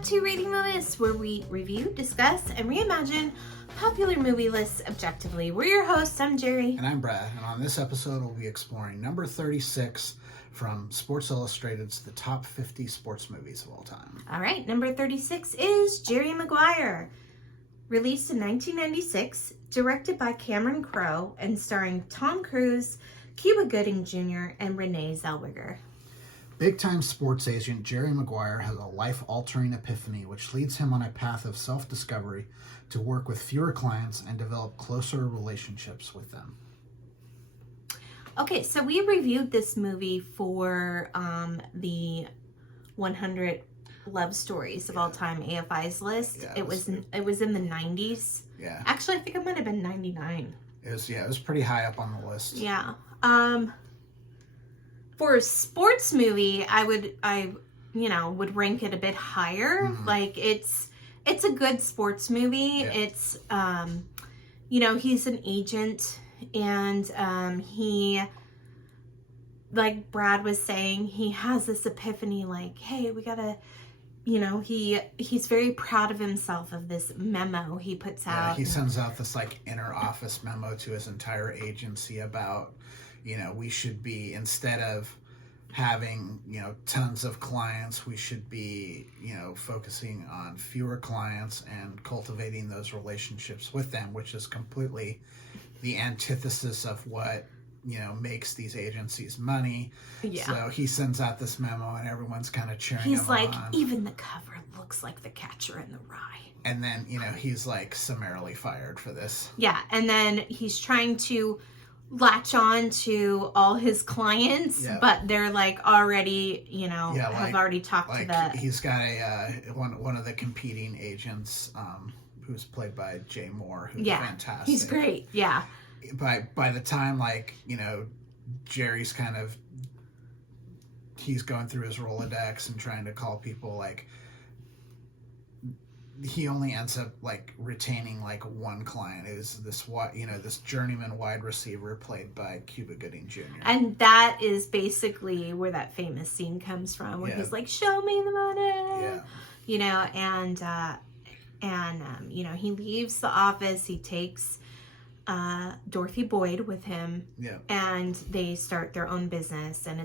back to Rating the List, where we review, discuss, and reimagine popular movie lists objectively. We're your hosts. I'm Jerry. And I'm Brad. And on this episode, we'll be exploring number 36 from Sports Illustrated's The Top 50 Sports Movies of All Time. All right, number 36 is Jerry Maguire. Released in 1996, directed by Cameron Crowe, and starring Tom Cruise, Cuba Gooding Jr., and Renee Zellweger. Big-time sports agent Jerry Maguire has a life-altering epiphany which leads him on a path of self-discovery to work with fewer clients and develop closer relationships with them. Okay, so we reviewed this movie for the 100 love stories of all time AFI's list. Yeah, it was in the 90s. Yeah. Actually, I think it might have been 99. It was pretty high up on the list. Yeah. For a sports movie, I would rank it a bit higher. Mm-hmm. Like it's a good sports movie. Yeah. It's he's an agent, and he, like Brad was saying, he has this epiphany like, hey, we gotta, he's very proud of himself of this memo he puts out. He sends out this like inner office memo to his entire agency about, we should be, instead of having, tons of clients, we should be, focusing on fewer clients and cultivating those relationships with them, which is completely the antithesis of what, makes these agencies money. Yeah. So he sends out this memo and everyone's kind of cheering him on. He's like, even the cover looks like The Catcher in the Rye. And then, he's like summarily fired for this. Yeah, and then he's trying to latch on to all his clients, but they're like already, have already talked to the... He's got one of the competing agents, who's played by Jay Moore, who's fantastic. He's great, yeah. By the time, Jerry's he's going through his Rolodex and trying to call people, he only ends up retaining one client. It was this journeyman wide receiver played by Cuba Gooding Jr. And that is basically where that famous scene comes from, where he's like, "Show me the money," and he leaves the office. He takes Dorothy Boyd with him, and they start their own business. And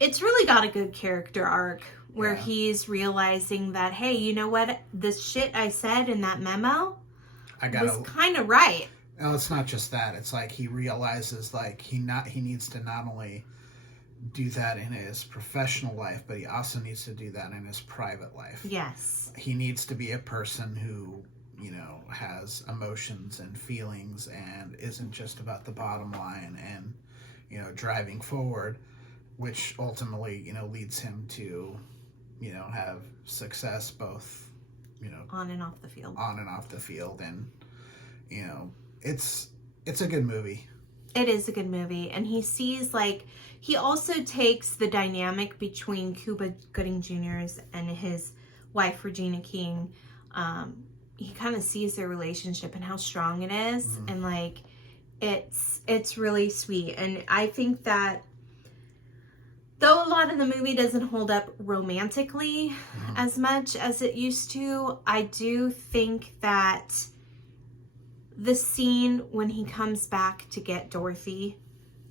it's really got a good character arc where he's realizing that, hey, you know what? This shit I said in that memo was kind of right. No, it's not just that. It's he realizes he needs to not only do that in his professional life, but he also needs to do that in his private life. Yes. He needs to be a person who, has emotions and feelings and isn't just about the bottom line and, driving forward, which ultimately, leads him to, have success both, on and off the field. And, it's a good movie. It is a good movie. And he sees, he also takes the dynamic between Cuba Gooding Jr.'s and his wife, Regina King. He kind of sees their relationship and how strong it is. Mm-hmm. And, it's really sweet. And I think that though a lot of the movie doesn't hold up romantically as much as it used to, I do think that the scene when he comes back to get Dorothy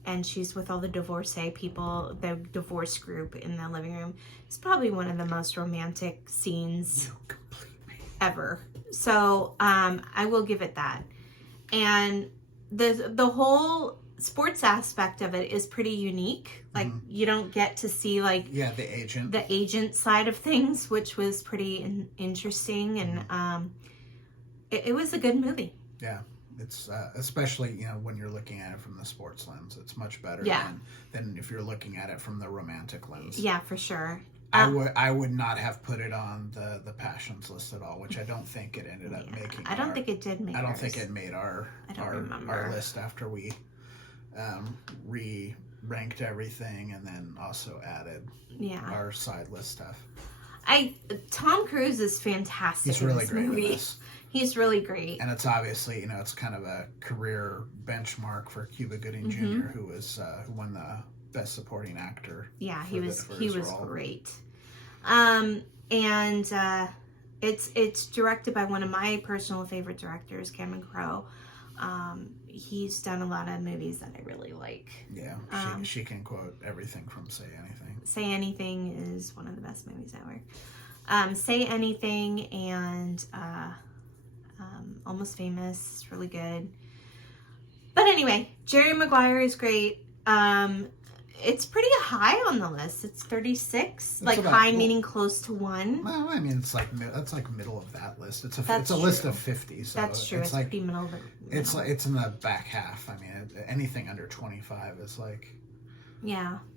and she's with all the divorcee people, the divorce group in the living room, is probably one of the most romantic scenes ever. So I will give it that. And the whole sports aspect of it is pretty unique. You don't get to see the agent side of things, which was pretty interesting, and it was a good movie. Yeah, it's especially when you're looking at it from the sports lens, it's much better than if you're looking at it from the romantic lens. Yeah, for sure. I would not have put it on the passions list at all, which I don't think it ended up making. I don't think it did make. I don't think it made our list after we re-ranked everything and then also added our side list stuff. Tom Cruise is fantastic. He's really great in this. He's really great. And it's obviously, it's kind of a career benchmark for Cuba Gooding Jr., who won the Best Supporting Actor. Yeah, he was great. And it's directed by one of my personal favorite directors, Cameron Crowe. He's done a lot of movies that I really like. Yeah, she can quote everything from Say Anything. Say Anything is one of the best movies ever. Say Anything and Almost Famous is really good. But anyway, Jerry Maguire is great. It's pretty high on the list. It's 36. Like high meaning close to 1. Well, I mean, that's like middle of that list. It's a list of 50. So that's true. It's like pretty middle of it. It's in the back half. I mean, anything under 25 is like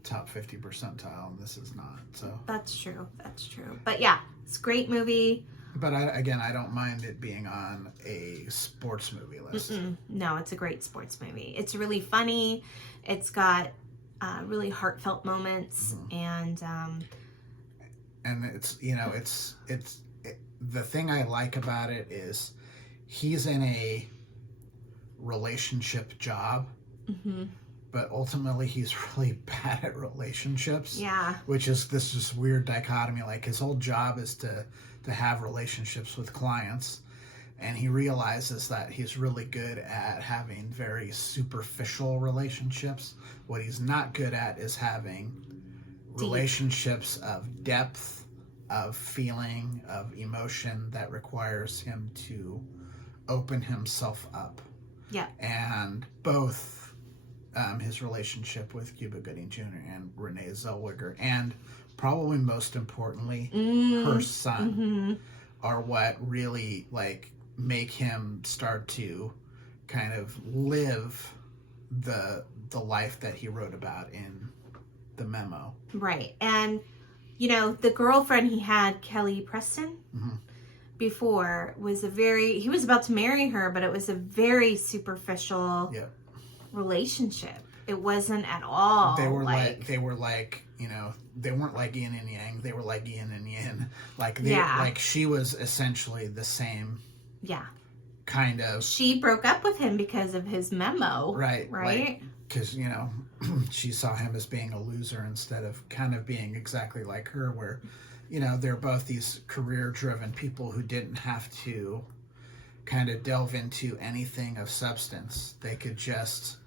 top 50 percentile, and this is not. So that's true. But yeah, it's a great movie. But I don't mind it being on a sports movie list. No, it's a great sports movie. It's really funny. It's got really heartfelt moments, and it's the thing I like about it is he's in a relationship job, but ultimately he's really bad at relationships. Yeah, which is this weird dichotomy. Like his whole job is to have relationships with clients, and he realizes that he's really good at having very superficial relationships. What he's not good at is having relationships of depth, of feeling, of emotion that requires him to open himself up. Yeah. And both his relationship with Cuba Gooding Jr. and Renee Zellweger, and probably most importantly, her son, are what really make him start to kind of live the life that he wrote about in the memo. Right. And the girlfriend he had, Kelly Preston, before, he was about to marry her, but it was a very superficial relationship. It wasn't at all. They were they weren't like yin and yang. They were like yin and yin. Like she was essentially the same. Yeah. Kind of. She broke up with him because of his memo. Right. Right. Because she saw him as being a loser instead of kind of being exactly like her, where they're both these career-driven people who didn't have to kind of delve into anything of substance. They could just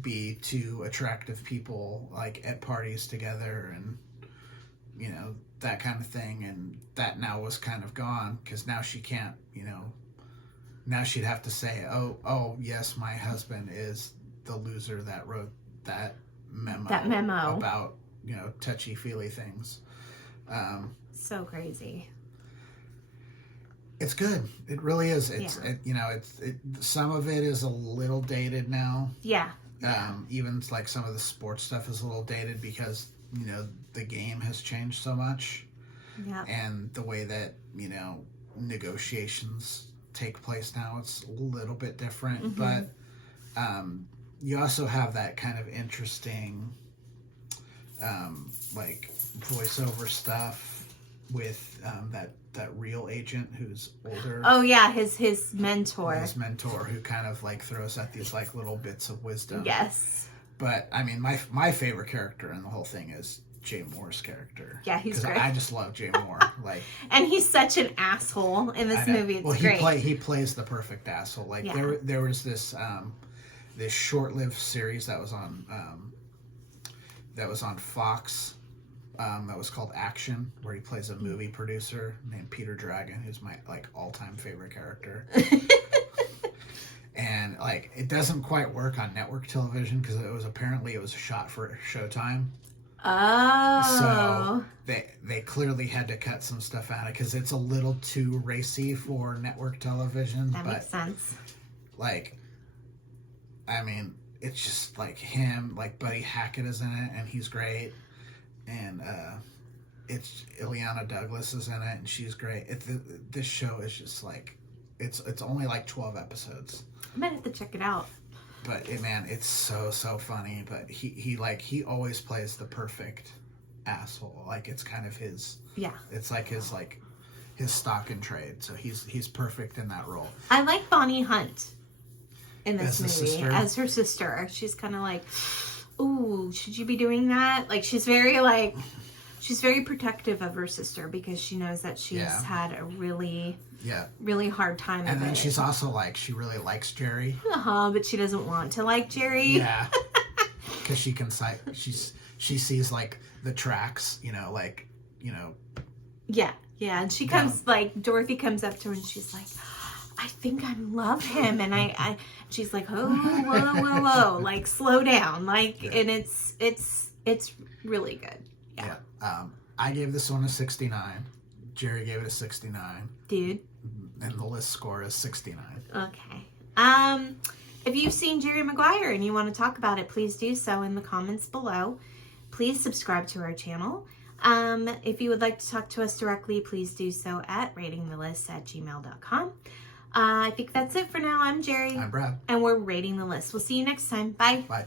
be two attractive people at parties together and that kind of thing, and that now was kind of gone because now she can't now she'd have to say, oh yes, my husband is the loser that wrote that memo about touchy-feely things. So crazy. It's good. It really is. Some of it is a little dated now. Yeah. Even some of the sports stuff is a little dated because the game has changed so much. Yeah. And the way that negotiations take place now, it's a little bit different. But you also have that kind of interesting voiceover stuff with that real agent who's older. Oh yeah, his mentor. His mentor, who kind of throws out these little bits of wisdom. Yes. But I mean, my favorite character in the whole thing is Jay Moore's character. Yeah, he's great. I just love Jay Moore. And he's such an asshole in this movie. It's great. He plays the perfect asshole. There was this this short-lived series that was on Fox. That was called Action, where he plays a movie producer named Peter Dragon, who's my all-time favorite character. And it doesn't quite work on network television because it was a shot for Showtime. Oh. So they clearly had to cut some stuff out because it's a little too racy for network television. That makes sense. I mean, it's just him, Buddy Hackett is in it, and he's great. And it's Ileana Douglas is in it, and she's great. This show is just it's only 12 episodes. I might have to check it out. But it's so funny. But he always plays the perfect asshole. It's kind of his. Yeah. It's his stock and trade. So he's perfect in that role. I like Bonnie Hunt in this movie as her sister. She's kind of ooh, should you be doing that? She's very she's very protective of her sister because she knows that she's had a really hard time and of then it. she's also like, she really likes Jerry. But she doesn't want to like Jerry. Yeah. Because she can she sees like the tracks, Yeah, and she comes like, Dorothy comes up to her and she's like, I think I love him, and she's like, oh, whoa, like slow down, like, and it's really good. Yeah. I gave this one a 69. Jerry gave it a 69. Dude. And the list score is 69. Okay. If you've seen Jerry Maguire and you want to talk about it, please do so in the comments below. Please subscribe to our channel. If you would like to talk to us directly, please do so at ratingthelist@gmail.com. I think that's it for now. I'm Jerry. I'm Brad. And we're Rating the List. We'll see you next time. Bye. Bye.